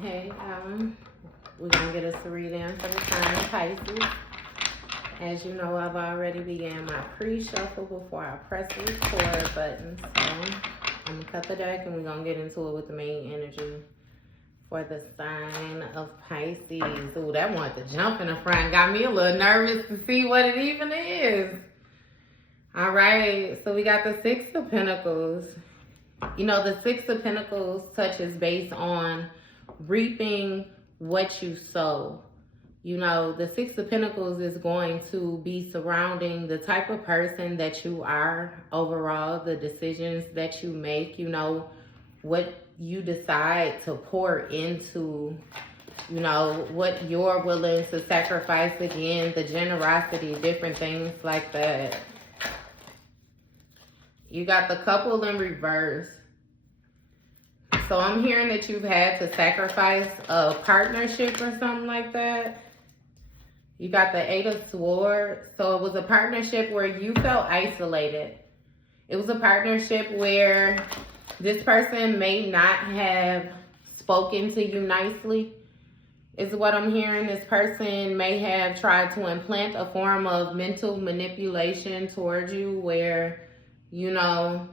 Hey, we're gonna get us a reading for the sign of Pisces. As you know, I've already began my pre-shuffle before I press the record button. So I'm gonna cut the deck and we're gonna get into it with the main energy for the sign of Pisces. Ooh, that wanted to jump in the front. Got me a little nervous to see what it even is. All right, so we got the Six of Pentacles. You know, the Six of Pentacles touches base on reaping what you sow. You know, the Six of Pentacles is going to be surrounding the type of person that you are overall, the decisions that you make, you know, what you decide to pour into, you know, what you're willing to sacrifice again, the generosity, different things like that. You got the Couple in reverse. So I'm hearing that you've had to sacrifice a partnership or something like that. You got the Eight of Swords. So it was a partnership where you felt isolated. It was a partnership where this person may not have spoken to you nicely, is what I'm hearing. This person may have tried to implant a form of mental manipulation towards you where, you know,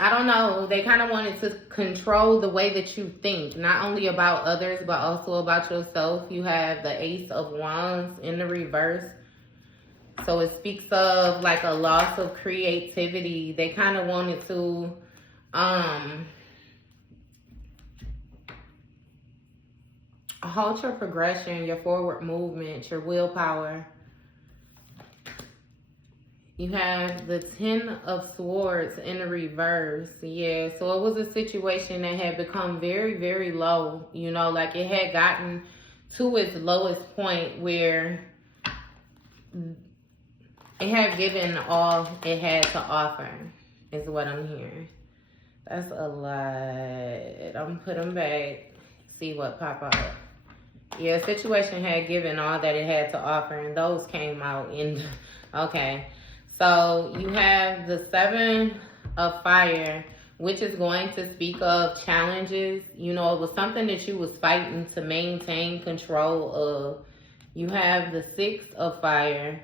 I don't know, they kind of wanted to control the way that you think, not only about others, but also about yourself. You have the Ace of Wands in the reverse. So it speaks of like a loss of creativity. They kind of wanted to, halt your progression, your forward movement, your willpower. You have the Ten of Swords in the reverse. Yeah, so it was a situation that had become very, very low. You know, like it had gotten to its lowest point where it had given all it had to offer, is what I'm hearing. That's a lot. I'm put them back, see what pop out. Yeah, situation had given all that it had to offer, and those came out in, okay. So you have the Seven of Fire, which is going to speak of challenges. You know, it was something that you was fighting to maintain control of. You have the Six of Fire,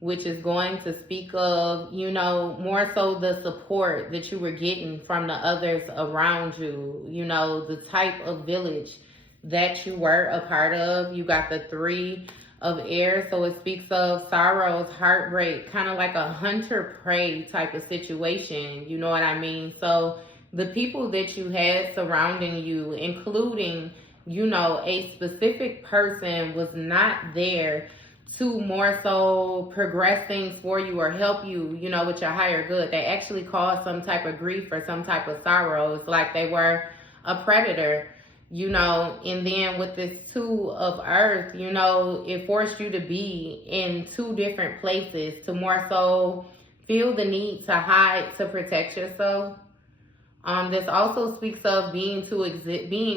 which is going to speak of, you know, more so the support that you were getting from the others around you. You know, the type of village that you were a part of. You got the Three of Air, so it speaks of sorrows, heartbreak, kind of like a hunter-prey type of situation, you know what I mean? So the people that you had surrounding you, including, you know, a specific person, was not there to more so progress things for you or help you, you know, with your higher good. They actually caused some type of grief or some type of sorrow. It's like they were a predator. You know, and then with this Two of Earth, you know, it forced you to be in two different places to more so feel the need to hide to protect yourself. This also speaks of being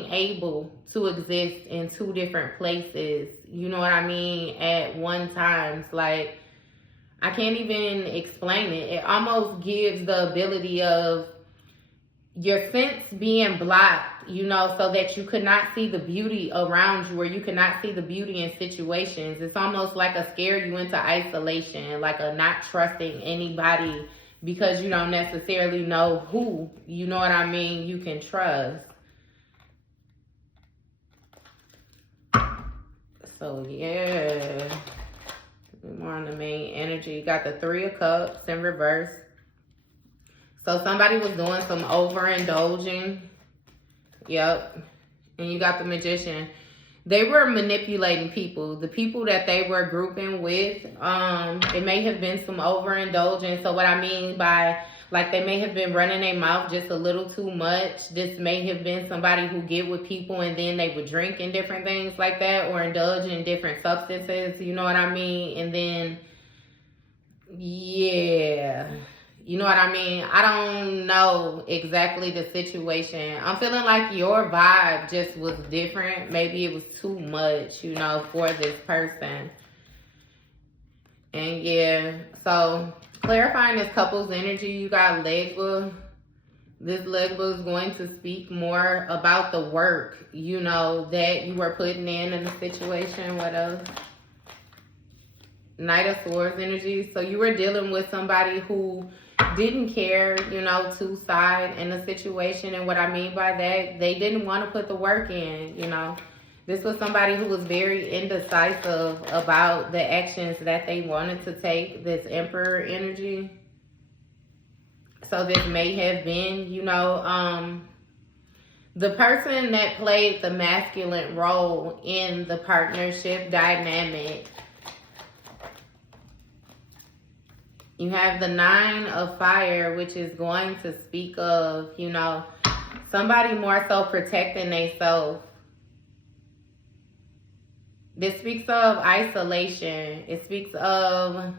able to exist in two different places. You know what I mean? At one time. It's like, I can't even explain it. It almost gives the ability of your sense being blocked, you know, so that you could not see the beauty around you, or you could not see the beauty in situations. It's almost like a scare you into isolation, like a not trusting anybody because you don't necessarily know who, you know what I mean, you can trust. So yeah, more on the main energy. You got the Three of Cups in reverse. So somebody was doing some overindulging. Yep. And you got the Magician. They were manipulating people. The people that they were grouping with, it may have been some overindulgence. So what I mean by, like, they may have been running their mouth just a little too much. This may have been somebody who get with people and then they would drink and different things like that, or indulge in different substances, you know what I mean? And then, yeah, you know what I mean? I don't know exactly the situation. I'm feeling like your vibe just was different. Maybe it was too much, you know, for this person. And yeah, so clarifying this couple's energy, you got Legba This label is going to speak more about the work, you know, that you were putting in the situation. What else? Knight of Swords energy. So you were dealing with somebody who didn't care, you know, two-side in the situation. And what I mean by that, they didn't want to put the work in, you know. This was somebody who was very indecisive about the actions that they wanted to take, this Emperor energy. So this may have been, you know, the person that played the masculine role in the partnership dynamic. You have the Nine of Fire, which is going to speak of, you know, somebody more so protecting themselves. This speaks of isolation. It speaks of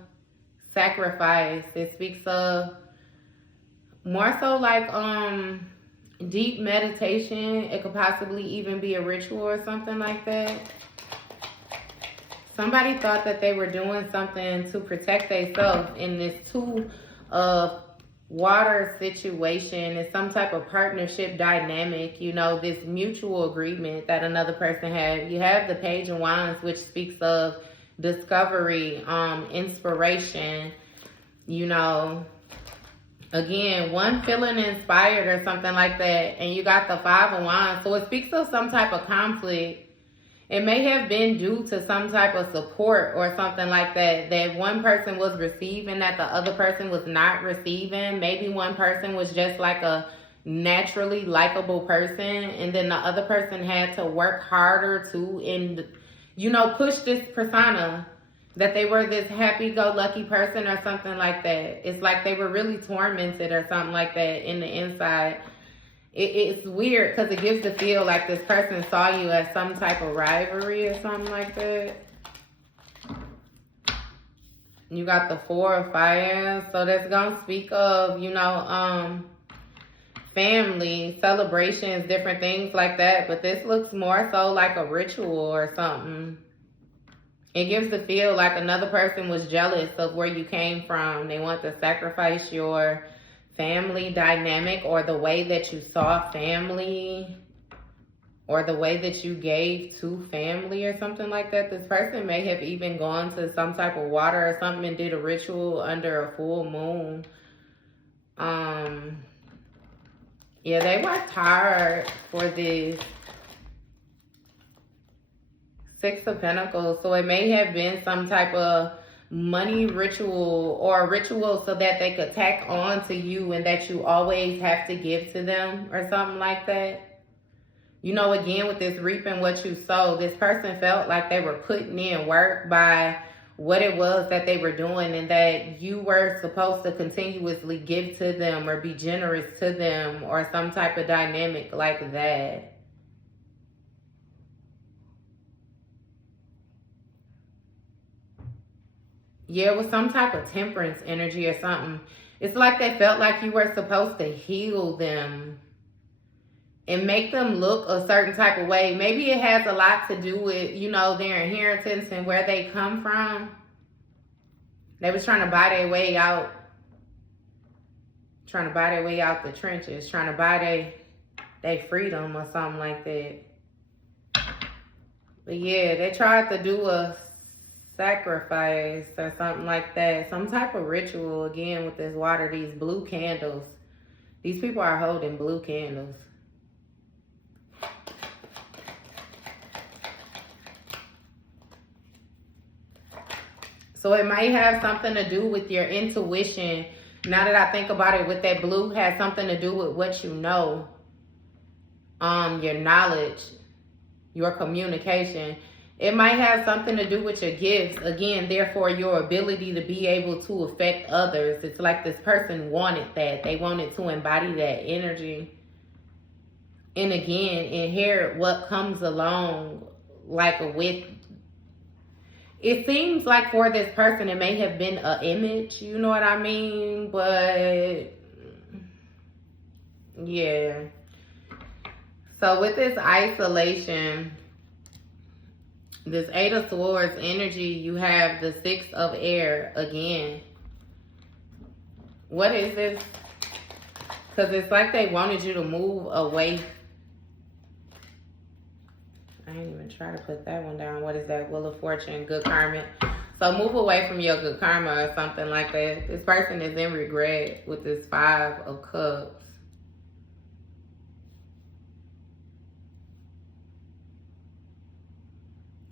sacrifice. It speaks of more so like deep meditation. It could possibly even be a ritual or something like that. Somebody thought that they were doing something to protect themselves in this Two of Water situation. It's some type of partnership dynamic, you know, this mutual agreement that another person had. You have the Page of Wands, which speaks of discovery, inspiration, you know. Again, one feeling inspired or something like that. And you got the Five of Wands. So it speaks of some type of conflict. It may have been due to some type of support or something like that, that one person was receiving that the other person was not receiving. Maybe one person was just like a naturally likable person, and then the other person had to work harder to, and, you know, push this persona that they were this happy-go-lucky person or something like that. It's like they were really tormented or something like that in the inside. It's weird because it gives the feel like this person saw you as some type of rivalry or something like that. You got the Four of Fire. So that's going to speak of, you know, family, celebrations, different things like that. But this looks more so like a ritual or something. It gives the feel like another person was jealous of where you came from. They want to sacrifice your family dynamic, or the way that you saw family, or the way that you gave to family or something like that. This person may have even gone to some type of water or something and did a ritual under a full moon. Yeah, they worked hard for this. Six of Pentacles. So it may have been some type of money ritual, or a ritual so that they could tack on to you and that you always have to give to them or something like that. You know, again, with this reaping what you sow, this person felt like they were putting in work by what it was that they were doing, and that you were supposed to continuously give to them or be generous to them, or some type of dynamic like that. Yeah, with some type of temperance energy or something. It's like they felt like you were supposed to heal them and make them look a certain type of way. Maybe it has a lot to do with, you know, their inheritance and where they come from. They was trying to buy their way out. Trying to buy their way out the trenches. Trying to buy their freedom or something like that. But yeah, they tried to do a sacrifice or something like that. Some type of ritual, again, with this water, these blue candles. These people are holding blue candles. So it might have something to do with your intuition. Now that I think about it, with that blue, has something to do with what you know. Your knowledge, your communication. It might have something to do with your gifts. Again, therefore, your ability to be able to affect others. It's like this person wanted that. They wanted to embody that energy. And again, inherit what comes along, like with. It seems like for this person, it may have been an image. You know what I mean? But yeah. So with this isolation, this Eight of Swords energy, you have the Six of Air again. What is this? Because it's like they wanted you to move away. I didn't even try to put that one down. What is that? Wheel of Fortune, good karma. So move away from your good karma or something like that. This person is in regret with this 5 of Cups.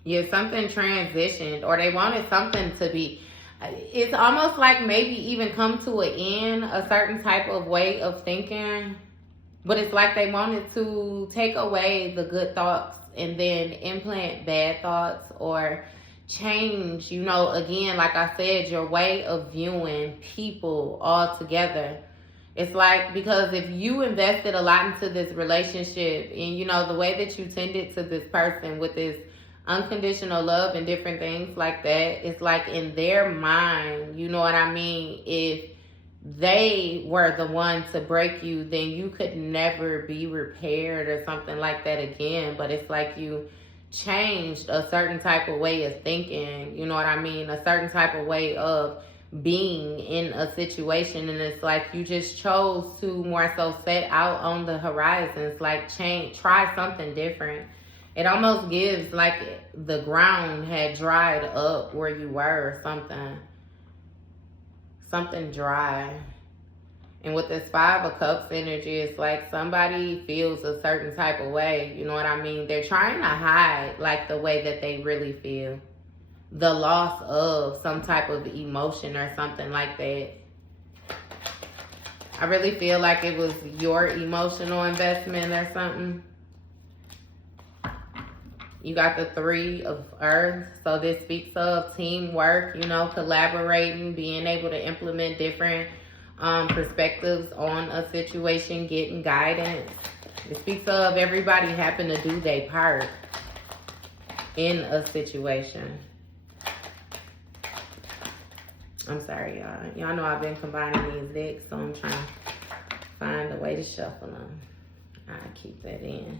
Yeah, something transitioned, or they wanted something to be. It's almost like maybe even come to an end, a certain type of way of thinking. But it's like they wanted to take away the good thoughts and then implant bad thoughts, or change, you know, again, like I said, your way of viewing people altogether. It's like, because if you invested a lot into this relationship and, you know, the way that you tended to this person with this unconditional love and different things like that, it's like in their mind, you know what I mean, if they were the one to break you, then you could never be repaired or something like that again. But it's like you changed a certain type of way of thinking, you know what I mean, a certain type of way of being in a situation, and it's like you just chose to more so set out on the horizons, like change, try something different. It almost gives like the ground had dried up where you were, or something dry. And with this 5 of Cups energy, it's like somebody feels a certain type of way, you know what I mean? They're trying to hide like the way that they really feel. The loss of some type of emotion or something like that. I really feel like it was your emotional investment or something. You got the 3 of Earth. So this speaks of teamwork, you know, collaborating, being able to implement different perspectives on a situation, getting guidance. It speaks of everybody having to do their part in a situation. I'm sorry, y'all. Y'all know I've been combining these decks, so I'm trying to find a way to shuffle them. I'll keep that in.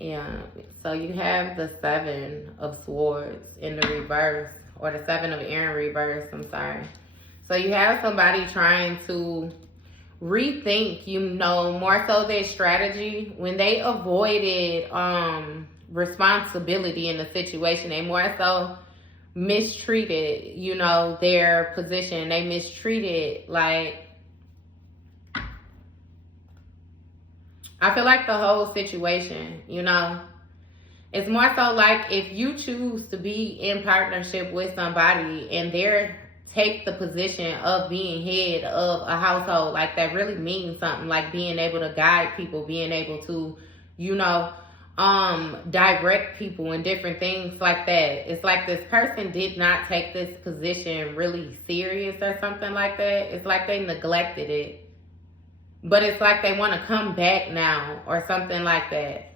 Yeah, so you have the 7 of Swords in the reverse, or the 7 of Air in reverse, I'm sorry. So you have somebody trying to rethink, you know, more so their strategy. When they avoided responsibility in the situation, they more so mistreated, you know, their position. They mistreated, like, I feel like the whole situation, you know, it's more so like if you choose to be in partnership with somebody and they're take the position of being head of a household, like that really means something, like being able to guide people, being able to, you know, direct people and different things like that. It's like this person did not take this position really serious or something like that. It's like they neglected it. But it's like they want to come back now or something like that.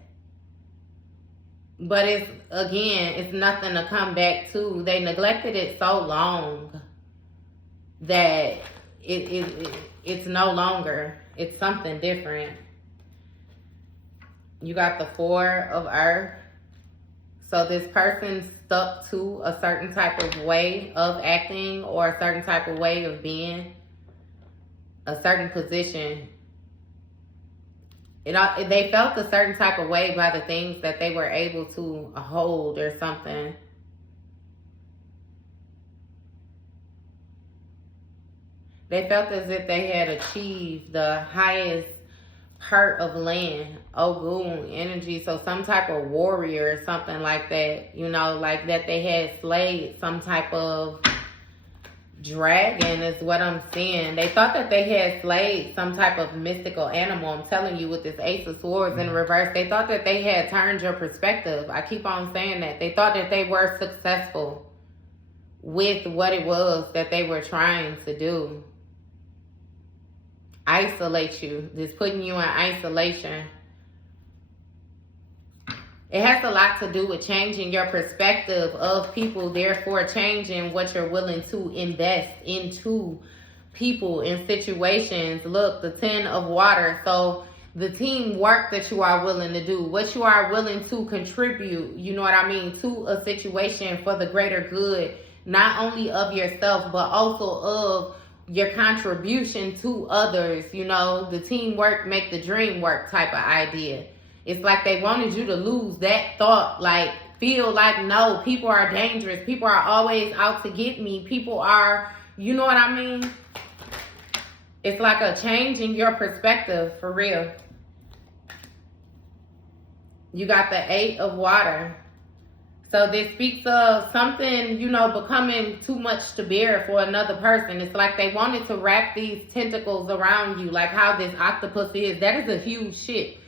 But it's, again, it's nothing to come back to. They neglected it so long that it's no longer. It's something different. You got the 4 of Earth. So this person stuck to a certain type of way of acting or a certain type of way of being, a certain position. They felt a certain type of way by the things that they were able to hold or something. They felt as if they had achieved the highest part of land, Ogun energy. So some type of warrior or something like that, you know, like that they had slayed some type of dragon is what I'm seeing. They thought that they had slayed some type of mystical animal. I'm telling you, with this Ace of Swords in reverse, they thought that they had turned your perspective. I keep on saying that. They thought that they were successful with what it was that they were trying to do. Isolate you. Just putting you in isolation. It has a lot to do with changing your perspective of people, therefore changing what you're willing to invest into people and situations. Look, the 10 of Water. So the teamwork that you are willing to do, what you are willing to contribute, you know what I mean, to a situation for the greater good, not only of yourself, but also of your contribution to others, you know, the teamwork make the dream work type of idea. It's like they wanted you to lose that thought, like feel like, no, people are dangerous. People are always out to get me. People are, you know what I mean? It's like a change in your perspective, for real. You got the 8 of water. So this speaks of something, you know, becoming too much to bear for another person. It's like they wanted to wrap these tentacles around you, like how this octopus is. That is a huge ship.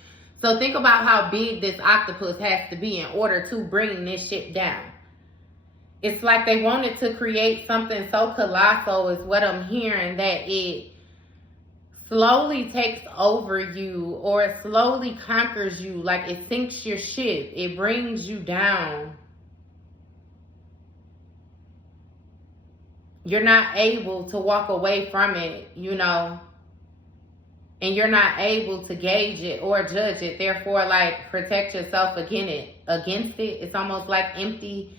So think about how big this octopus has to be in order to bring this ship down. It's like they wanted to create something so colossal is what I'm hearing, that it slowly takes over you, or it slowly conquers you, like it sinks your ship. It brings you down. You're not able to walk away from it, you know, and you're not able to gauge it or judge it. Therefore, like, protect yourself against it. It's almost like empty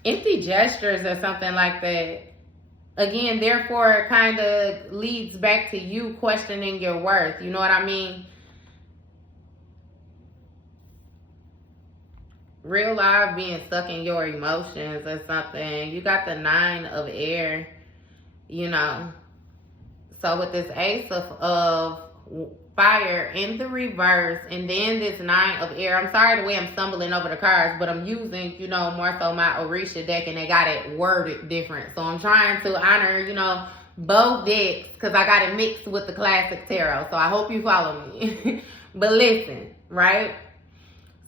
gestures or something like that. Again, therefore, it kind of leads back to you questioning your worth. You know what I mean? Real life being stuck in your emotions or something. You got the 9 of air, you know. So with this Ace of fire in the reverse, and then this 9 of air. I'm sorry the way I'm stumbling over the cards, but I'm using, you know, more so my Orisha deck, and they got it worded different. So I'm trying to honor, you know, both decks, because I got it mixed with the classic tarot. So I hope you follow me. But listen, right?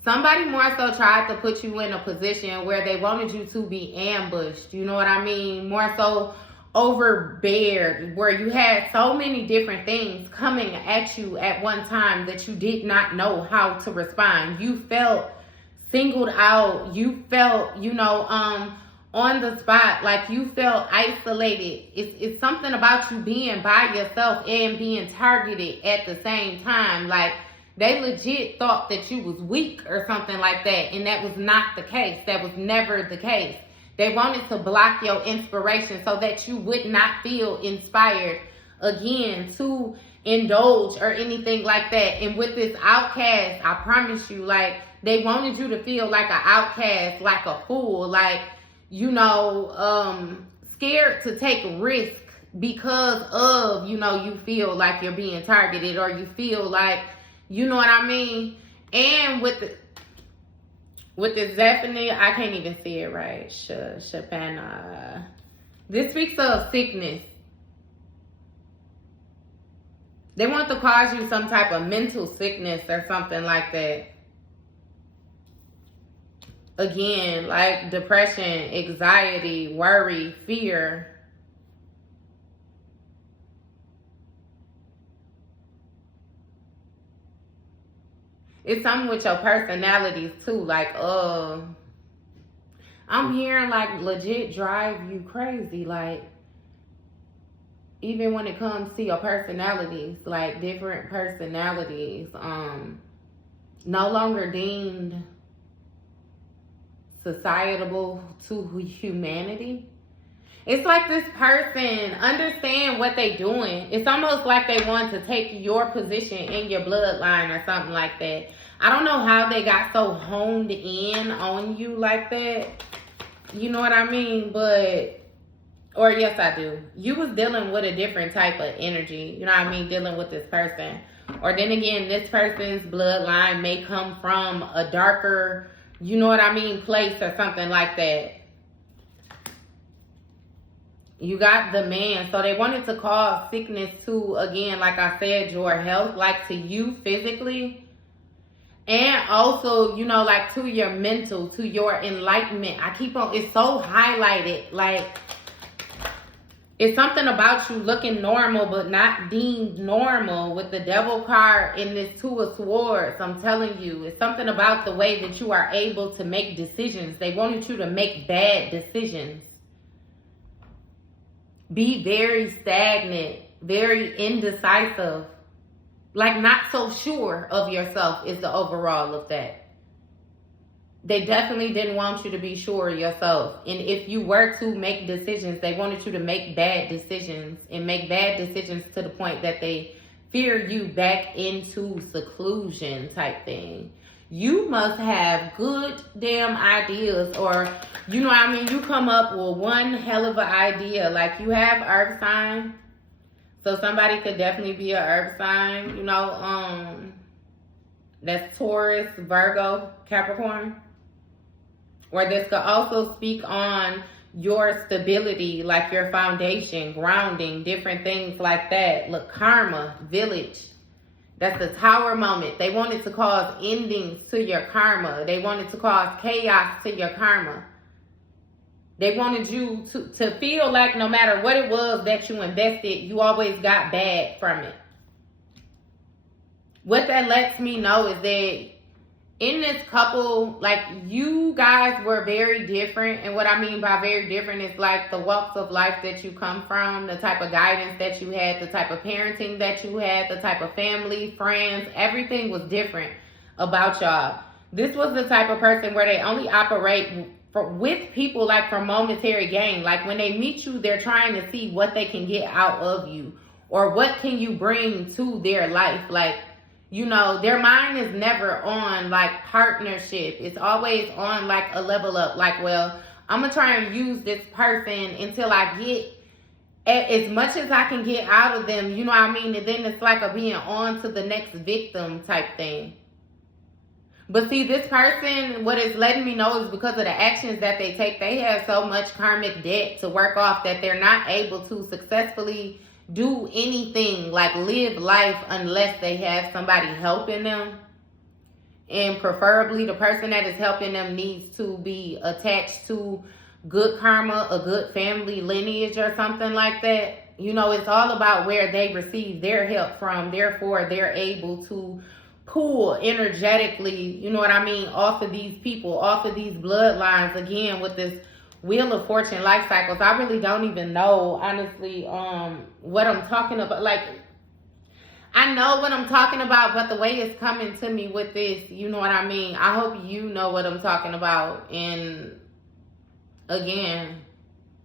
Somebody more so tried to put you in a position where they wanted you to be ambushed. You know what I mean? More so overbeared, where you had so many different things coming at you at one time that you did not know how to respond. You felt singled out. You felt, you know, on the spot, like you felt isolated. It's something about you being by yourself and being targeted at the same time. Like, they legit thought that you was weak or something like that, and that was not the case. That was never the case. They wanted to block your inspiration so that you would not feel inspired again to indulge or anything like that. And with this outcast, I promise you, like, they wanted you to feel like an outcast, like a fool, like, you know, scared to take risk because of, you know, you feel like you're being targeted, or you feel like, you know what I mean? And with the Zephany, I can't even see it right. Shapana. This speaks of sickness. They want to cause you some type of mental sickness or something like that. Again, like depression, anxiety, worry, fear. It's something with your personalities too. Like, I'm hearing like legit drive you crazy. Like, even when it comes to your personalities, like different personalities, no longer deemed societable to humanity. It's like this person understand what they doing. It's almost like they want to take your position in your bloodline or something like that. I don't know how they got so honed in on you like that. You know what I mean? But, or yes, I do. You was dealing with a different type of energy. You know what I mean? Dealing with this person. Or then again, this person's bloodline may come from a darker, you know what I mean, place or something like that. You got the man. So they wanted to cause sickness to, again, like I said, your health, like to you physically. And also, you know, like to your mental, to your enlightenment. I keep on, it's so highlighted. Like, it's something about you looking normal, but not deemed normal with the devil card in this 2 of Swords. I'm telling you, it's something about the way that you are able to make decisions. They wanted you to make bad decisions. Be very stagnant, very indecisive, like not so sure of yourself is the overall of that. They definitely didn't want you to be sure of yourself. And if you were to make decisions, they wanted you to make bad decisions, and make bad decisions to the point that they fear you back into seclusion type thing. You must have good damn ideas, or you know what I mean, you come up with one hell of an idea. Like, you have earth sign, so somebody could definitely be an earth sign, you know, that's Taurus, Virgo, Capricorn. Or this could also speak on your stability, like your foundation, grounding, different things like that. Look, karma, village. That's the tower moment. They wanted to cause endings to your karma. They wanted to cause chaos to your karma. They wanted you to feel like no matter what it was that you invested, you always got bad from it. What that lets me know is that in this couple, like, you guys were very different. And what I mean by very different is like the walks of life that you come from, the type of guidance that you had, the type of parenting that you had, the type of family, friends, everything was different about y'all. This was the type of person where they only operate with people like for momentary gain. Like, when they meet you, they're trying to see what they can get out of you, or what can you bring to their life. Like, you know, their mind is never on like partnership. It's always on like a level up. Like, well, I'm going to try and use this person until I get as much as I can get out of them. You know what I mean? And then it's like a being on to the next victim type thing. But see, this person, what it's letting me know is because of the actions that they take, they have so much karmic debt to work off that they're not able to successfully do anything, like live life, unless they have somebody helping them. And preferably the person that is helping them needs to be attached to good karma, a good family lineage or something like that. You know, it's all about where they receive their help from. Therefore, they're able to pull energetically, you know what I mean, off of these people, off of these bloodlines. Again, with this Wheel of Fortune life cycles, I really don't even know, honestly, what I'm talking about. Like, I know what I'm talking about, but the way it's coming to me with this, you know what I mean? I hope you know what I'm talking about. And again,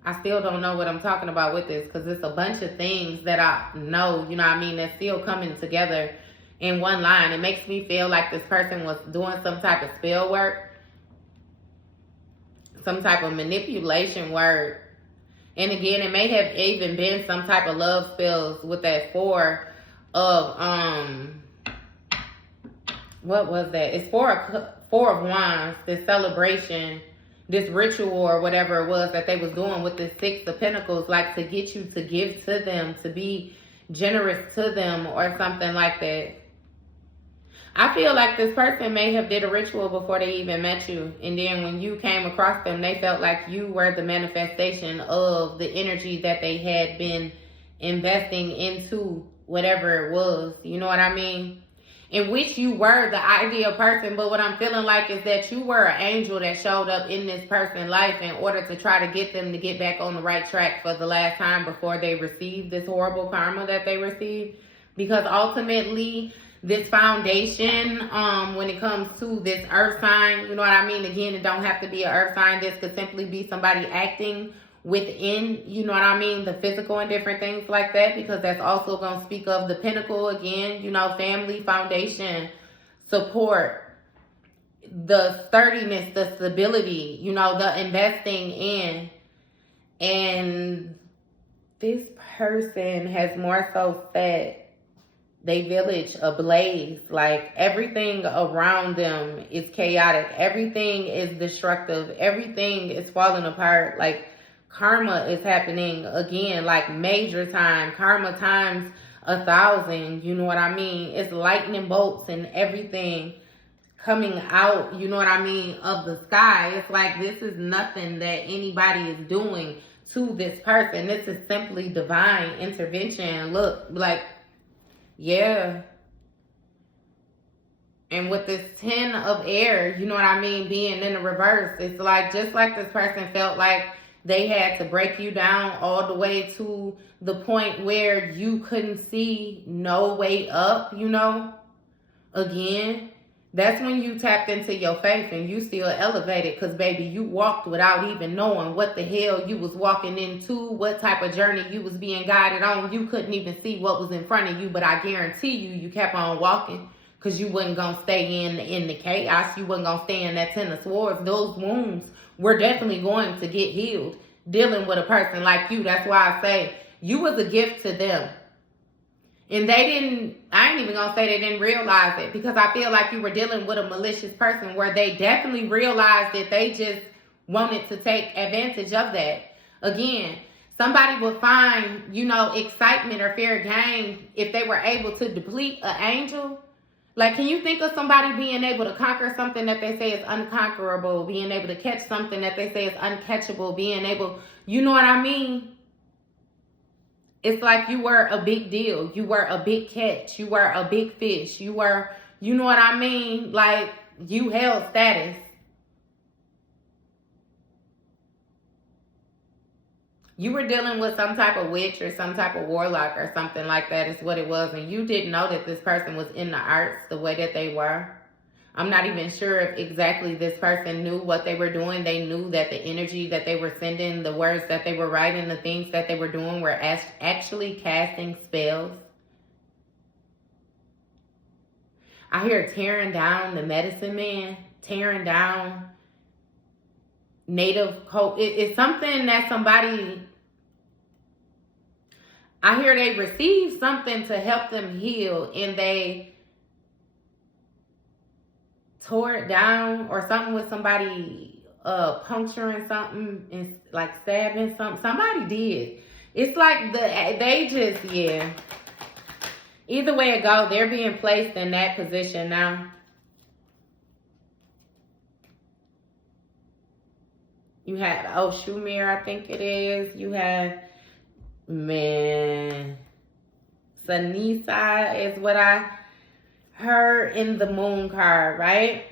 I still don't know what I'm talking about with this, because it's a bunch of things that I know, you know what I mean, that's still coming together in one line. It makes me feel like this person was doing some type of spell work, some type of manipulation work. And again, it may have even been some type of love spells with that four of, what was that? It's four of wands, this celebration, this ritual or whatever it was that they was doing with the Six of Pentacles, like to get you to give to them, to be generous to them or something like that. I feel like this person may have did a ritual before they even met you. And then when you came across them, they felt like you were the manifestation of the energy that they had been investing into whatever it was. You know what I mean? In which you were the ideal person. But what I'm feeling like is that you were an angel that showed up in this person's life in order to try to get them to get back on the right track for the last time before they received this horrible karma that they received. Because ultimately, this foundation, when it comes to this earth sign, you know what I mean? Again, it don't have to be an earth sign. This could simply be somebody acting within, you know what I mean, the physical and different things like that, because that's also going to speak of the pinnacle again, you know, family, foundation, support, the sturdiness, the stability, you know, the investing in. And this person has more so set they village ablaze. Like, everything around them is chaotic. Everything is destructive. Everything is falling apart. Like, karma is happening again, like major time. Karma times 1,000. You know what I mean? It's lightning bolts and everything coming out, you know what I mean, of the sky. It's like this is nothing that anybody is doing to this person. This is simply divine intervention. Look, like, yeah. And with this 10 of air, you know what I mean, being in the reverse, it's like, just like this person felt like they had to break you down all the way to the point where you couldn't see no way up, you know. Again, That's when you tapped into your faith and you still elevated, because baby, you walked without even knowing what the hell you was walking into, what type of journey you was being guided on. You couldn't even see what was in front of you, but I guarantee you kept on walking, because you wasn't gonna stay in the chaos. You wasn't gonna stay in that 10 of swords. Those wounds were definitely going to get healed dealing with a person like you. That's why I say you was a gift to them. And they didn't, I ain't even gonna say they didn't realize it, because I feel like you were dealing with a malicious person where they definitely realized that they just wanted to take advantage of that. Again, somebody would find, you know, excitement or fair game if they were able to deplete an angel. Like, can you think of somebody being able to conquer something that they say is unconquerable, being able to catch something that they say is uncatchable, being able, you know what I mean? It's like you were a big deal. You were a big catch. You were a big fish. You were, you know what I mean? Like, you held status. You were dealing with some type of witch or some type of warlock or something like that is what it was. And you didn't know that this person was in the arts the way that they were. I'm not even sure if exactly this person knew what they were doing. They knew that the energy that they were sending, the words that they were writing, the things that they were doing were actually casting spells. I hear tearing down the medicine man, tearing down native code. It's something that somebody, I hear they received something to help them heal and they tore it down, or something with somebody puncturing something and like stabbing something. Somebody did. It's like they just, yeah. Either way it goes, they're being placed in that position now. You have Shumir, I think it is. You have, man, Sanisa is what I heard in the moon card, right?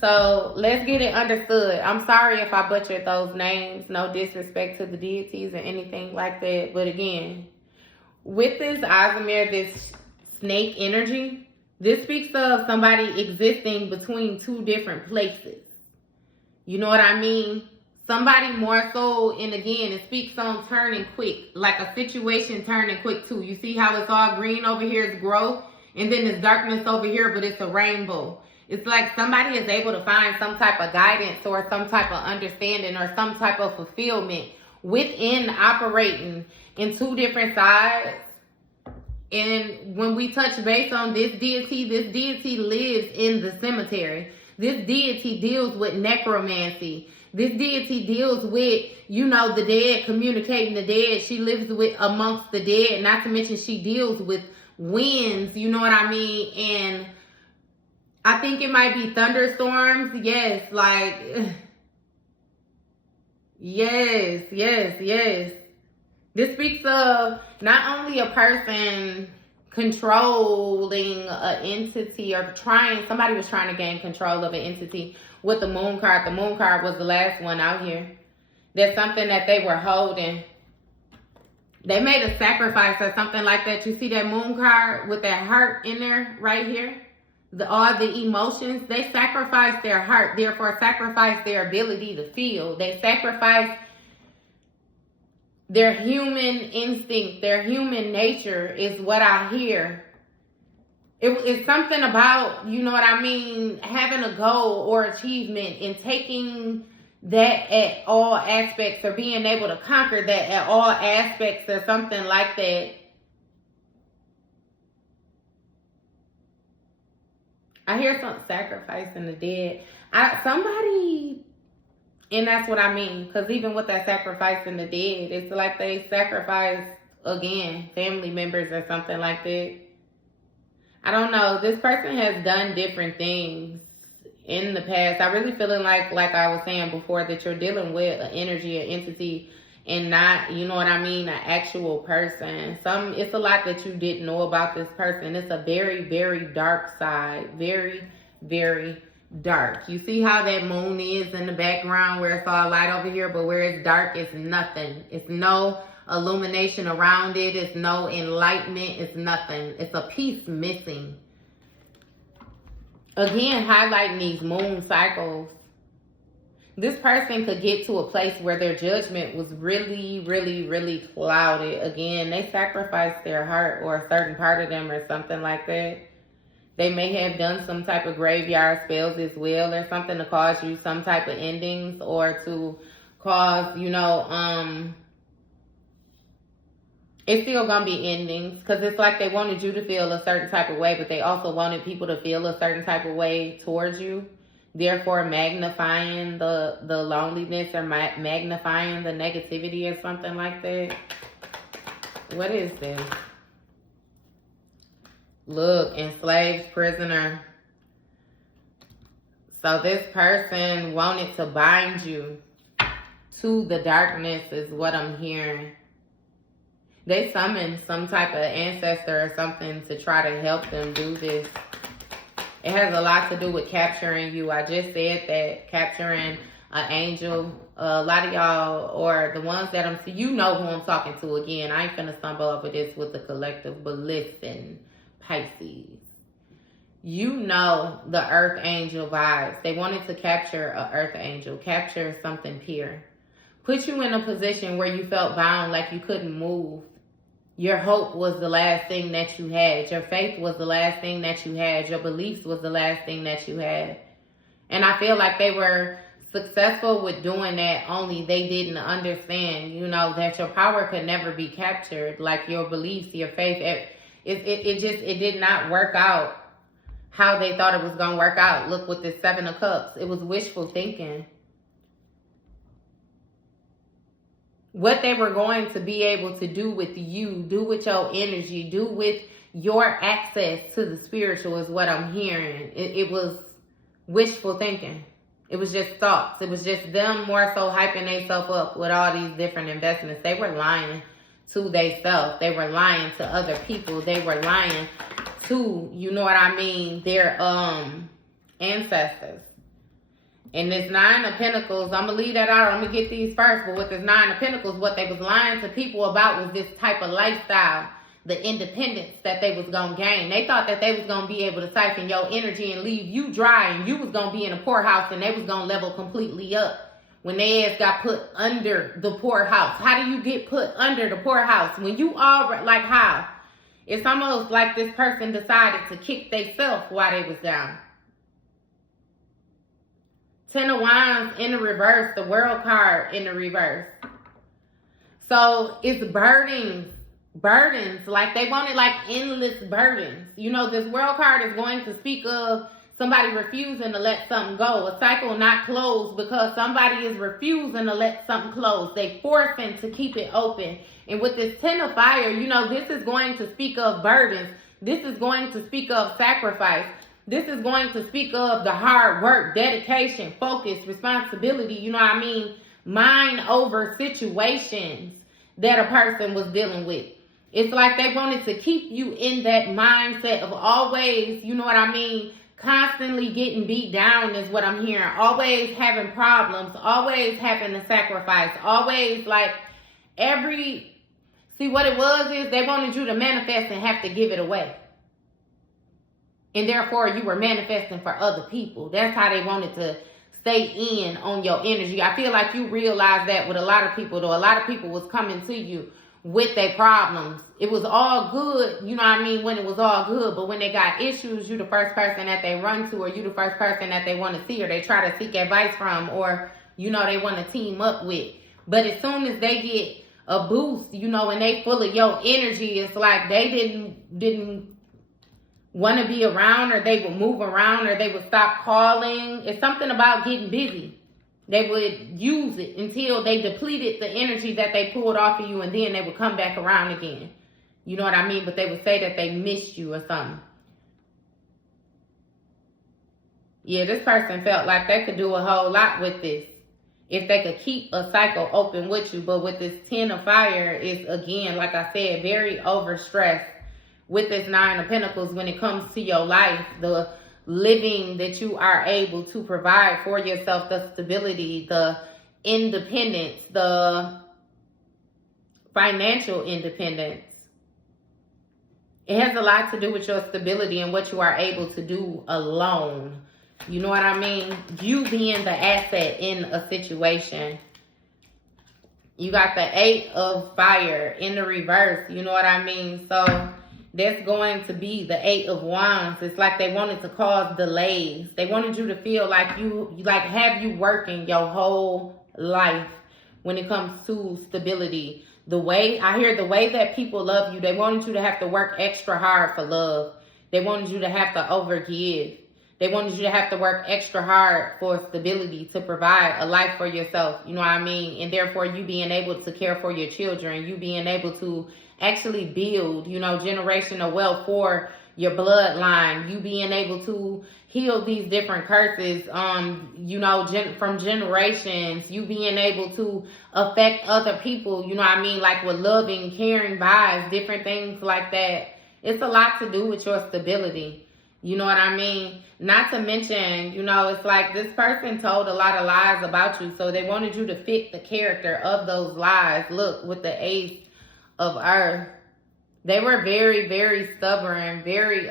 So let's get it understood. I'm sorry if I butchered those names. No disrespect to the deities or anything like that. But again, with this Aasimar, this snake energy, this speaks of somebody existing between two different places. You know what I mean? Somebody more so, and again, it speaks on turning quick, like a situation turning quick too. You see how it's all green over here, it's growth, and then there's darkness over here, but it's a rainbow. It's like somebody is able to find some type of guidance or some type of understanding or some type of fulfillment within operating in two different sides. And when we touch base on this deity lives in the cemetery. This deity deals with necromancy. This deity deals with, you know, the dead, communicating the dead. She lives with amongst the dead. Not to mention she deals with winds, you know what I mean? And I think it might be thunderstorms. Yes, like, yes. This speaks of not only a person controlling an entity or somebody was trying to gain control of an entity with the moon card. The moon card was the last one out here. There's something that they were holding. They made a sacrifice or something like that. You see that moon card with that heart in there right here? All the emotions, they sacrificed their heart, therefore sacrificed their ability to feel. They sacrificed their human instinct, their human nature is what I hear. It's something about, you know what I mean, having a goal or achievement and taking that at all aspects, or being able to conquer that at all aspects or something like that. I hear some sacrificing the dead. Somebody, and that's what I mean, because even with that sacrificing the dead, it's like they sacrifice, again, family members or something like that. I don't know. This person has done different things in the past. I really feeling like I was saying before, that you're dealing with an energy, an entity, and not, you know what I mean, an actual person. It's a lot that you didn't know about this person. It's a very, very dark side. Very, very dark. You see how that moon is in the background where it's all light over here, but where it's dark, it's nothing. It's no illumination around it. It's no enlightenment. It's nothing. It's a piece missing. Again, highlighting these moon cycles. This person could get to a place where their judgment was really, really, really clouded. Again, they sacrificed their heart or a certain part of them or something like that. They may have done some type of graveyard spells as well or something to cause you some type of endings or to cause, it's still going to be endings because it's like they wanted you to feel a certain type of way, but they also wanted people to feel a certain type of way towards you. Therefore, magnifying the loneliness or magnifying the negativity or something like that. What is this? Look, enslaved prisoner. So this person wanted to bind you to the darkness is what I'm hearing. They summoned some type of ancestor or something to try to help them do this. It has a lot to do with capturing you. I just said that, capturing an angel. A lot of y'all, or the ones that you know who I'm talking to. Again, I ain't finna stumble over this with the collective, but listen, Pisces. You know the earth angel vibes. They wanted to capture an earth angel, capture something pure. Put you in a position where you felt bound, like you couldn't move. Your hope was the last thing that you had. Your faith was the last thing that you had. Your beliefs was the last thing that you had. And I feel like they were successful with doing that, only they didn't understand, that your power could never be captured. Like your beliefs, your faith, it did not work out how they thought it was going to work out. Look, with this 7 of Cups, it was wishful thinking. What they were going to be able to do with you, do with your energy, do with your access to the spiritual is what I'm hearing. It was wishful thinking. It was just thoughts. It was just them more so hyping themselves up with all these different investments. They were lying to themselves. They were lying to other people. They were lying to, their ancestors. And this 9 of Pentacles, I'm going to leave that out. I'm going to get these first. But with this 9 of Pentacles, what they was lying to people about was this type of lifestyle, the independence that they was going to gain. They thought that they was going to be able to siphon your energy and leave you dry, and you was going to be in a poorhouse, and they was going to level completely up when their ass got put under the poorhouse. How do you get put under the poorhouse? When you are, like how? It's almost like this person decided to kick themselves while they was down. 10 of Wands in the reverse, the World card in the reverse. So it's burdens, like they wanted like endless burdens. This World card is going to speak of somebody refusing to let something go, a cycle not closed because somebody is refusing to let something close. They forcing to keep it open. And with this 10 of Fire, this is going to speak of burdens. This is going to speak of sacrifice. This is going to speak of the hard work, dedication, focus, responsibility, mind over situations that a person was dealing with. It's like they wanted to keep you in that mindset of always, constantly getting beat down is what I'm hearing. Always having problems, always having to sacrifice, always see what it was is they wanted you to manifest and have to give it away. And therefore, you were manifesting for other people. That's how they wanted to stay in on your energy. I feel like you realized that with a lot of people, though. A lot of people was coming to you with their problems. It was all good, when it was all good. But when they got issues, you the first person that they run to, or you the first person that they want to see, or they try to seek advice from, or, they want to team up with. But as soon as they get a boost, and they full of your energy, it's like they didn't want to be around, or they would move around, or they would stop calling. It's something about getting busy. They would use it until they depleted the energy that they pulled off of you, and then they would come back around again. You know what I mean? But they would say that they missed you or something. Yeah, this person felt like they could do a whole lot with this if they could keep a cycle open with you. But with this 10 of Fire is, again, like I said, very overstressed. With this 9 of Pentacles, when it comes to your life, the living that you are able to provide for yourself, the stability, the independence, the financial independence. It has a lot to do with your stability and what you are able to do alone. You know what I mean? You being the asset in a situation. You got the 8 of fire in the reverse. You know what I mean? So that's going to be the 8 of wands. It's like they wanted to cause delays. They wanted you to feel like have you working your whole life when it comes to stability. The way that people love you, they wanted you to have to work extra hard for love. They wanted you to have to overgive. They wanted you to have to work extra hard for stability, to provide a life for yourself. You know what I mean? And therefore, you being able to care for your children, you being able to actually build, generational wealth for your bloodline, you being able to heal these different curses, from generations, you being able to affect other people, like with loving, caring vibes, different things like that. It's a lot to do with your stability. You know what I mean? Not to mention, it's like this person told a lot of lies about you, so they wanted you to fit the character of those lies. Look, with the Ace of Earth, they were very, very stubborn, very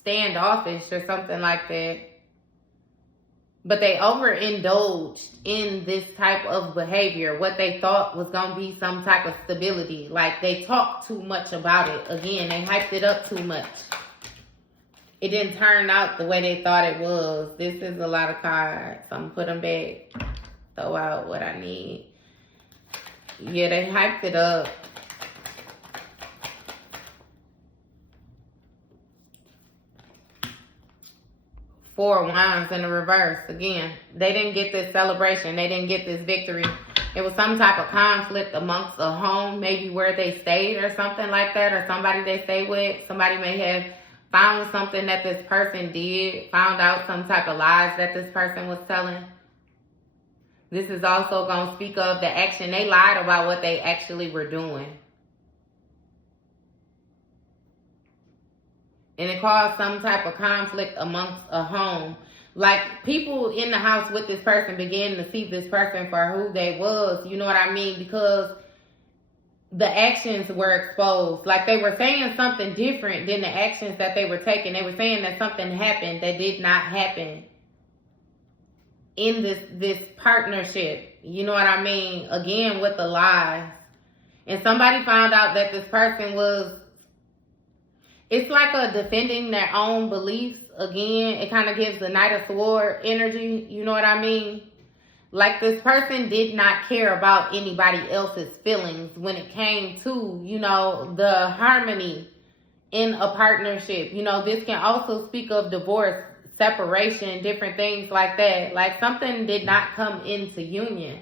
standoffish or something like that. But they overindulged in this type of behavior, what they thought was going to be some type of stability. Like, they talked too much about it. Again, they hyped it up too much. It didn't turn out the way they thought it was. This is a lot of cards. I'm going to put them back. Throw out what I need. Yeah, they hyped it up. Four of Wands in the reverse. Again, they didn't get this celebration. They didn't get this victory. It was some type of conflict amongst a home, maybe where they stayed or something like that, or somebody they stayed with. Somebody may have found something that this person did, found out some type of lies that this person was telling. This is also going to speak of the action. They lied about what they actually were doing. And it caused some type of conflict amongst a home. Like, people in the house with this person began to see this person for who they was. You know what I mean? Because the actions were exposed. Like, they were saying something different than the actions that they were taking. They were saying that something happened that did not happen in this partnership. You know what I mean? Again, with the lies. And somebody found out that this person was, it's like a defending their own beliefs. Again, it kind of gives the Knight of Swords energy. You know what I mean? Like, this person did not care about anybody else's feelings when it came to, the harmony in a partnership. This can also speak of divorce, separation, different things like that. Like, something did not come into union.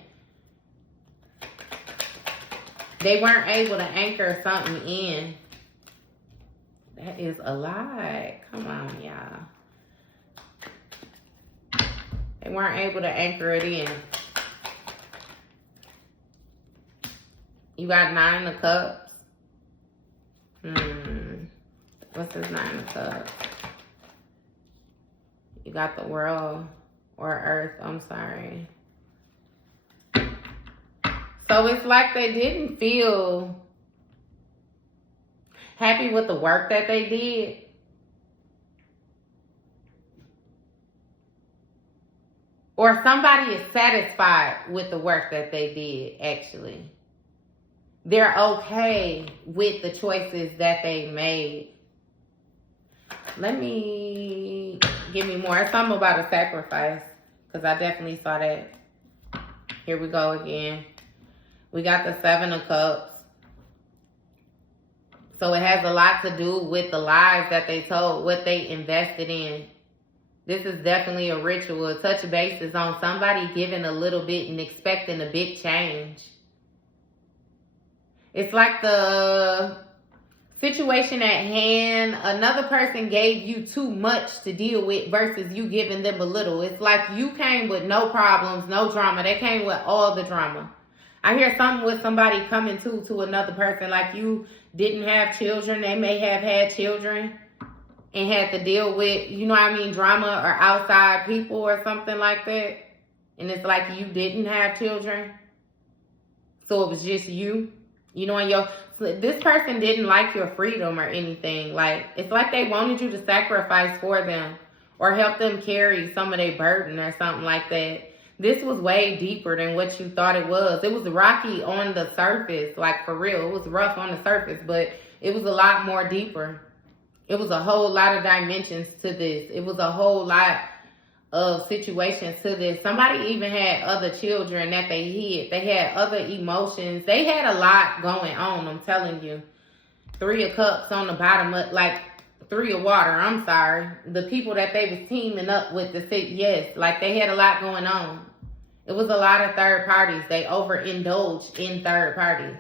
They weren't able to anchor something in. That is a lot. Come on, y'all. They weren't able to anchor it in. You got 9 of Cups. What's this 9 of Cups? You got the World or Earth. I'm sorry. So it's like they didn't feel happy with the work that they did. Or somebody is satisfied with the work that they did, actually. They're okay with the choices that they made. Give me more. It's something about a sacrifice, because I definitely saw that. Here we go again. We got the 7 of Cups. So it has a lot to do with the lies that they told, what they invested in. This is definitely a ritual. Touch bases on somebody giving a little bit and expecting a big change. It's like the situation at hand, another person gave you too much to deal with versus you giving them a little. It's like you came with no problems, no drama. They came with all the drama. I hear something with somebody coming to another person, like you didn't have children. They may have had children and had to deal with, drama or outside people or something like that. And it's like you didn't have children. So it was just you. You know, and this person didn't like your freedom or anything. Like, it's like they wanted you to sacrifice for them or help them carry some of their burden or something like that. This was way deeper than what you thought it was. It was rocky on the surface, like for real. It was rough on the surface, but it was a lot more deeper. It was a whole lot of dimensions to this. It was a whole lot of situations to this. Somebody even had other children that they hid. They had other emotions. They had a lot going on, I'm telling you. 3 of Cups on the bottom of, like, 3 of Water, I'm sorry. The people that they was teaming up with, yes, like they had a lot going on. It was a lot of third parties. They overindulged in third parties.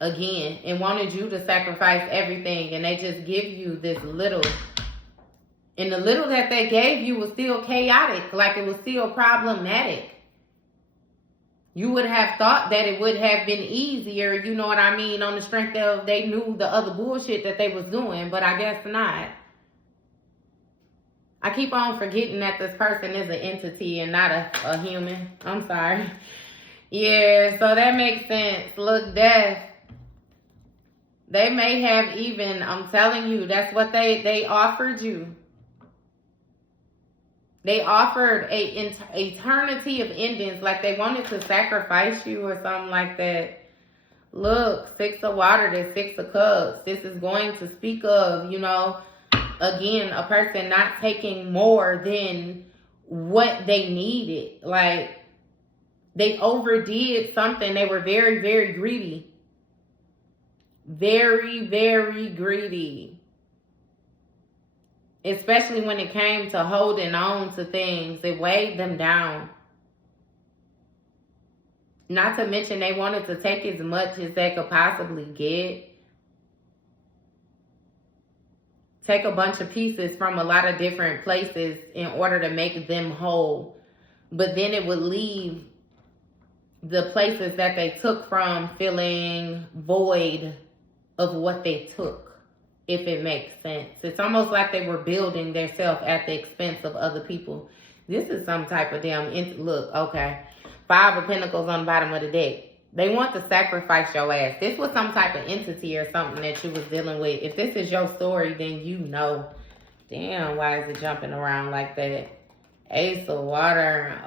Again, and wanted you to sacrifice everything, and they just give you this little. And the little that they gave you was still chaotic, like it was still problematic. You would have thought that it would have been easier, you know what I mean, on the strength of they knew the other bullshit that they was doing, but I guess not. I keep on forgetting that this person is an entity and not a human. I'm sorry. Yeah, so that makes sense. Look, death. They may have even, I'm telling you, that's what they offered you. They offered a eternity of endings, like they wanted to sacrifice you or something like that. Look, 6 of Water, there's 6 of Cups. This is going to speak of, you know, again, a person not taking more than what they needed. Like, they overdid something. They were very, very greedy. Very, very greedy. Especially when it came to holding on to things. It weighed them down. Not to mention they wanted to take as much as they could possibly get. Take a bunch of pieces from a lot of different places in order to make them whole. But then it would leave the places that they took from feeling void of what they took. If it makes sense. It's almost like they were building their self at the expense of other people. This is some type of damn... Look, okay. 5 of Pentacles on the bottom of the deck. They want to sacrifice your ass. This was some type of entity or something that you was dealing with. If this is your story, then you know. Damn, why is it jumping around like that? Ace of Water.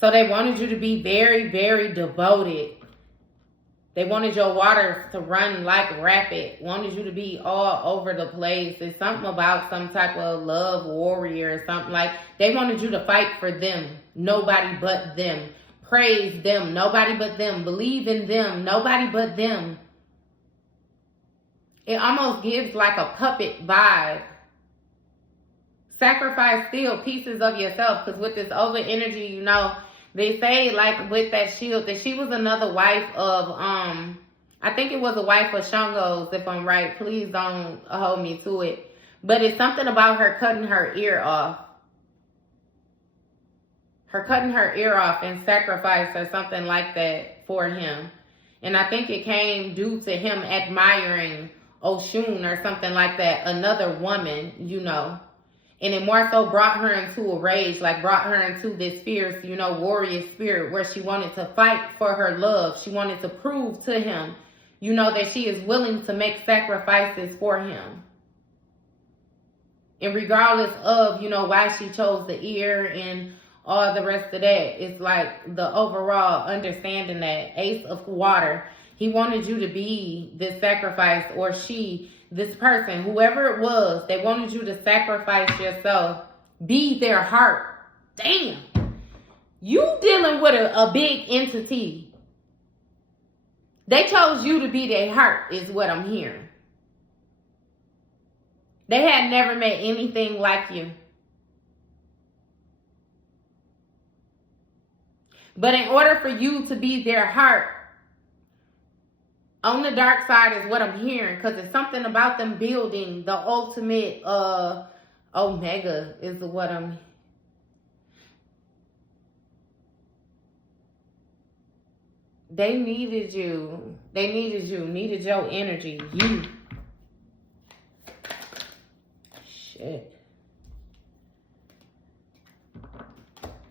So they wanted you to be very, very devoted. They wanted your water to run like rapid. Wanted you to be all over the place. It's something about some type of love warrior or something. Like, they wanted you to fight for them. Nobody but them. Praise them. Nobody but them. Believe in them. Nobody but them. It almost gives like a puppet vibe. Sacrifice still pieces of yourself. Because with this over energy, you know... They say, like, with that shield, that she was another wife of, I think it was a wife of Shango's, if I'm right. Please don't hold me to it. But it's something about her cutting her ear off. Her cutting her ear off in sacrifice or something like that for him. And I think it came due to him admiring Oshun or something like that. Another woman, you know. And it more so brought her into a rage, like brought her into this fierce, you know, warrior spirit where she wanted to fight for her love. She wanted to prove to him, you know, that she is willing to make sacrifices for him. And regardless of, you know, why she chose the ear and all the rest of that, it's like the overall understanding that Ace of Water, he wanted you to be this sacrifice, or this person, whoever it was, they wanted you to sacrifice yourself, be their heart. Damn. You dealing with a big entity. They chose you to be their heart, is what I'm hearing. They had never met anything like you. But in order for you to be their heart, on the dark side is what I'm hearing, because it's something about them building the ultimate Omega is what I'm... They needed you. They needed you. Needed your energy. You. Shit.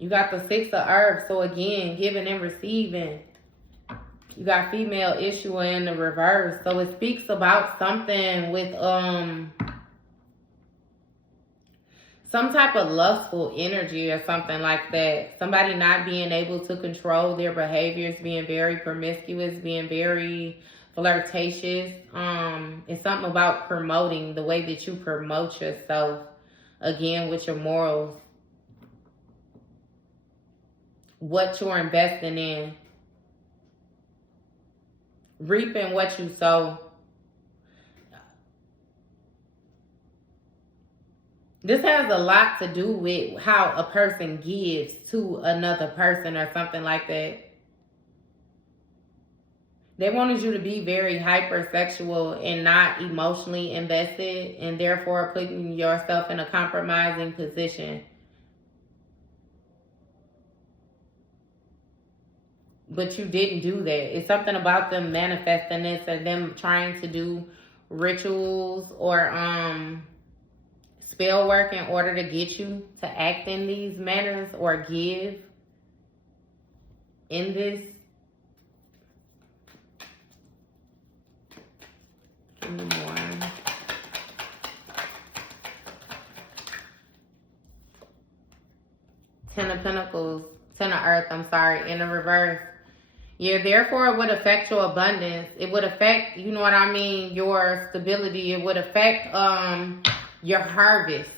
You got the Six of Earth. So again, giving and receiving. You got female issuer in the reverse. So it speaks about something with some type of lustful energy or something like that. Somebody not being able to control their behaviors, being very promiscuous, being very flirtatious. It's something about promoting, the way that you promote yourself, again, with your morals. What you're investing in. Reaping what you sow. This has a lot to do with how a person gives to another person or something like that. They wanted you to be very hypersexual and not emotionally invested, and therefore putting yourself in a compromising position. But you didn't do that. It's something about them manifesting this, or them trying to do rituals or spell work in order to get you to act in these manners or give in this. Give me more. Ten of Pentacles, Ten of Earth, I'm sorry, in the reverse. Yeah, therefore it would affect your abundance. It would affect, you know what I mean, your stability. It would affect your harvest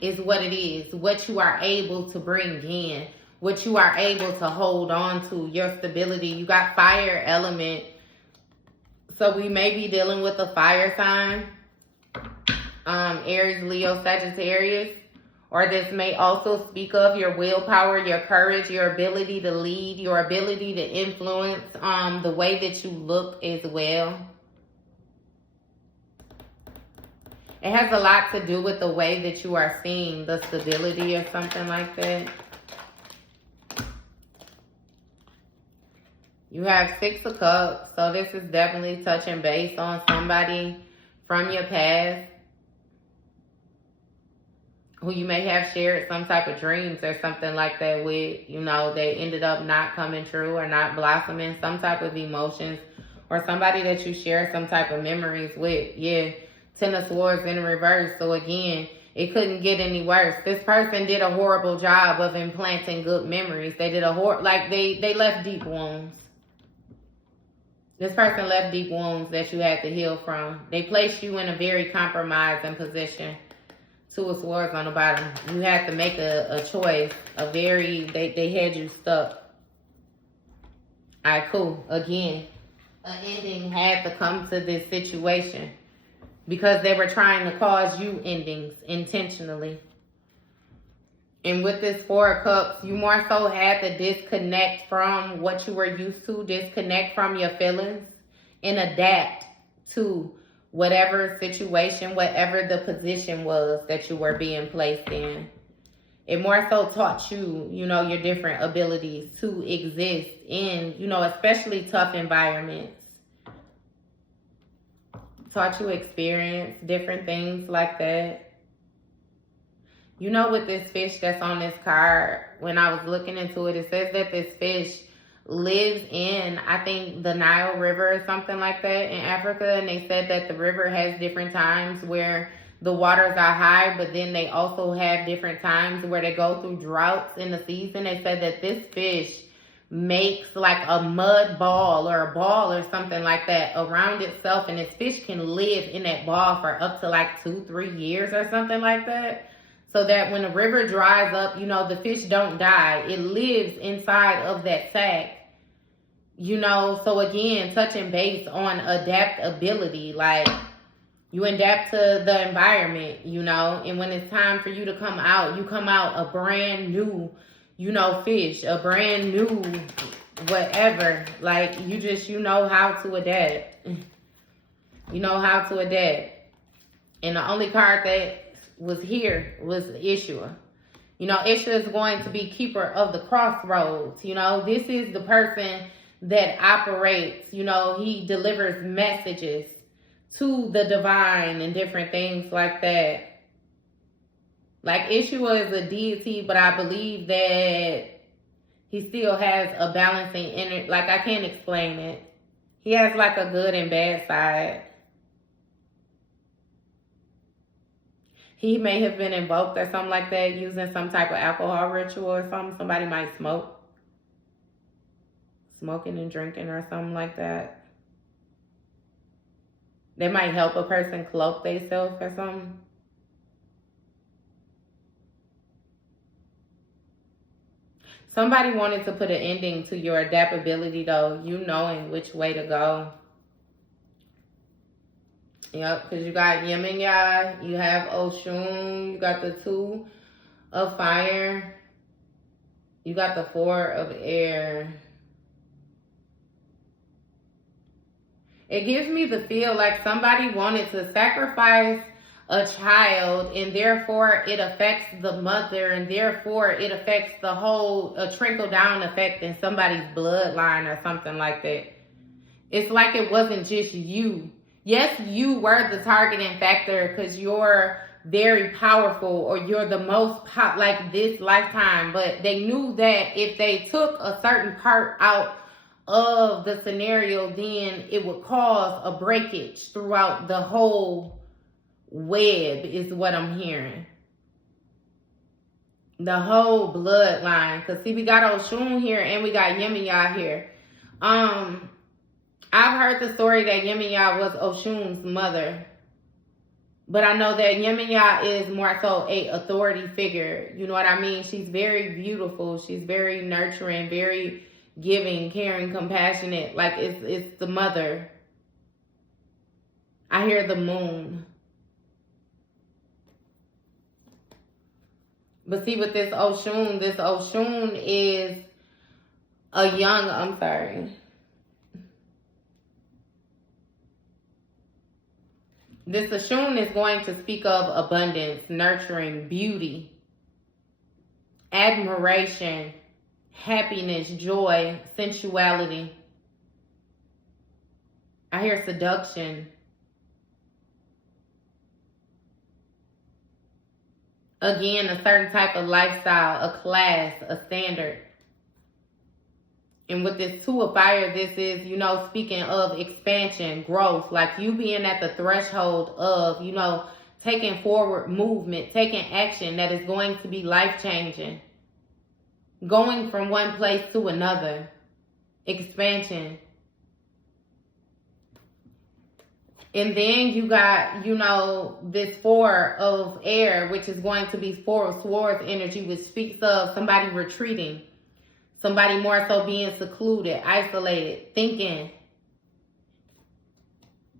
is what it is. What you are able to bring in. What you are able to hold on to. Your stability. You got fire element. So we may be dealing with a fire sign. Aries, Leo, Sagittarius. Or this may also speak of your willpower, your courage, your ability to lead, your ability to influence, the way that you look as well. It has a lot to do with the way that you are seeing the stability or something like that. You have Six of Cups, so this is definitely touching base on somebody from your past who you may have shared some type of dreams or something like that with, you know, they ended up not coming true or not blossoming, some type of emotions, or somebody that you share some type of memories with. Yeah, Ten of Swords in reverse. So again, it couldn't get any worse. This person did a horrible job of implanting good memories. They did they left deep wounds. This person left deep wounds that you had to heal from. They placed you in a very compromising position. Two of Swords on the bottom. You had to make a choice. They had you stuck. Alright, cool. Again, an ending had to come to this situation because they were trying to cause you endings intentionally. And with this Four of Cups, you more so had to disconnect from what you were used to, disconnect from your feelings, and adapt to whatever situation, whatever the position was that you were being placed in. It more so taught you, you know, your different abilities to exist in, you know, especially tough environments. Taught you experience different things like that. You know, with this fish that's on this card, when I was looking into it, it says that this fish lives in, I think, the Nile River or something like that in Africa. And they said that the river has different times where the waters are high, but then they also have different times where they go through droughts in the season. They said that this fish makes like a mud ball or a ball or something like that around itself, and this fish can live in that ball for up to like 2-3 years or something like that. So that when the river dries up, you know, the fish don't die. It lives inside of that sack. You know, so again, touching base on adaptability. Like, you adapt to the environment, you know. And when it's time for you to come out, you come out a brand new, you know, fish. A brand new whatever. Like, you know how to adapt. You know how to adapt. And the only card that was here was the issuer. You know, issuer is going to be keeper of the crossroads. You know, this is the person that operates, you know, he delivers messages to the divine and different things like that. Like, Ishua is a deity, but I believe that he still has a balancing energy. Like, I can't explain it. He has like a good and bad side. He may have been invoked or something like that using some type of alcohol ritual or something. Somebody might smoke. Smoking and drinking or something like that. They might help a person cloak themselves or something. Somebody wanted to put an ending to your adaptability, though. You knowing which way to go. Yep, because you got Yin and Yang. You have Oshun. You got the 2 of fire. You got the 4 of air. It gives me the feel like somebody wanted to sacrifice a child, and therefore it affects the mother, and therefore it affects the whole trickle-down effect in somebody's bloodline or something like that. It's like it wasn't just you. Yes, you were the targeting factor because you're very powerful, or you're the most like this lifetime, but they knew that if they took a certain part out of the scenario, then it would cause a breakage throughout the whole web, is what I'm hearing. The whole bloodline. Because see, we got Oshun here and we got Yemiya here. I've heard the story that Yemiya was Oshun's mother. But I know that Yemiya is more so a authority figure. You know what I mean? She's very beautiful. She's very nurturing, very giving, caring, compassionate. Like, it's the mother. I hear the moon. But see, with this Oshun is a young, I'm sorry. This Oshun is going to speak of abundance, nurturing, beauty, admiration, happiness, joy, sensuality. I hear seduction. Again, a certain type of lifestyle, a class, a standard. And with this 2 of fire, this is, you know, speaking of expansion, growth, like you being at the threshold of, you know, taking forward movement, taking action that is going to be life-changing. Going from one place to another. Expansion. And then you got, you know, this 4 of air, which is going to be 4 of swords energy, which speaks of somebody retreating. Somebody more so being secluded, isolated, thinking.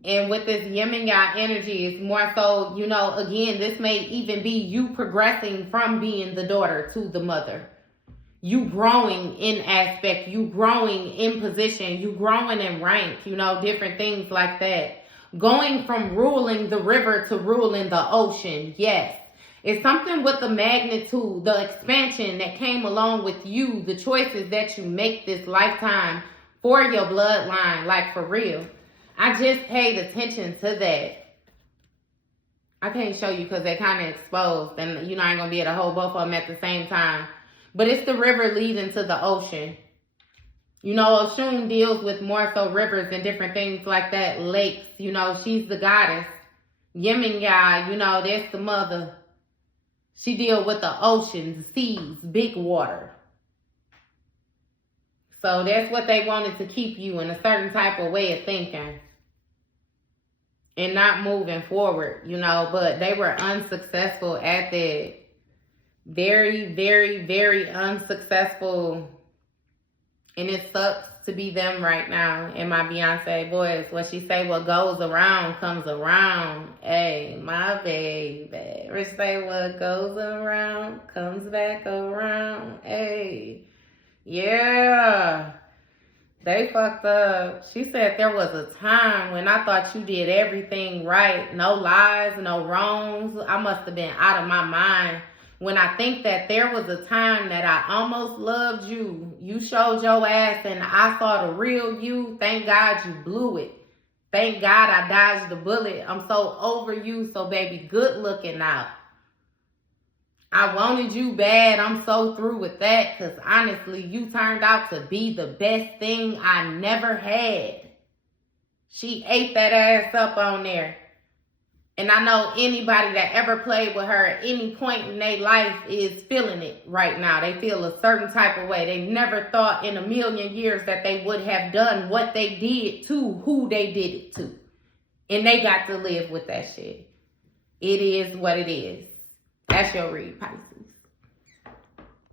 And with this yin and yang energy, it's more so, you know, again, this may even be you progressing from being the daughter to the mother. You growing in aspect, you growing in position, you growing in rank, you know, different things like that. Going from ruling the river to ruling the ocean, yes. It's something with the magnitude, the expansion that came along with you, the choices that you make this lifetime for your bloodline, like for real. I just paid attention to that. I can't show you because they're kind of exposed, and you know I ain't going to be able to hold both of them at the same time. But it's the river leading to the ocean. You know, Oshun deals with more so rivers and different things like that, lakes. You know, she's the goddess. Yemiya, you know, that's the mother. She deals with the oceans, seas, big water. So that's what they wanted to keep you in a certain type of way of thinking. And not moving forward, you know, but they were unsuccessful at that. Very, very, very unsuccessful. And it sucks to be them right now. In my Beyonce voice, what she say, what goes around comes around. Hey, my baby. Rich say, what goes around comes back around. Hey, yeah. They fucked up. She said there was a time when I thought you did everything right. No lies, no wrongs. I must have been out of my mind. When I think that there was a time that I almost loved you. You showed your ass and I saw the real you. Thank God you blew it. Thank God I dodged the bullet. I'm so over you. So baby, good looking out. I wanted you bad. I'm so through with that. Because honestly, you turned out to be the best thing I never had. She ate that ass up on there. And I know anybody that ever played with her at any point in their life is feeling it right now. They feel a certain type of way. They never thought in a million years that they would have done what they did to who they did it to. And they got to live with that shit. It is what it is. That's your read, Pisces.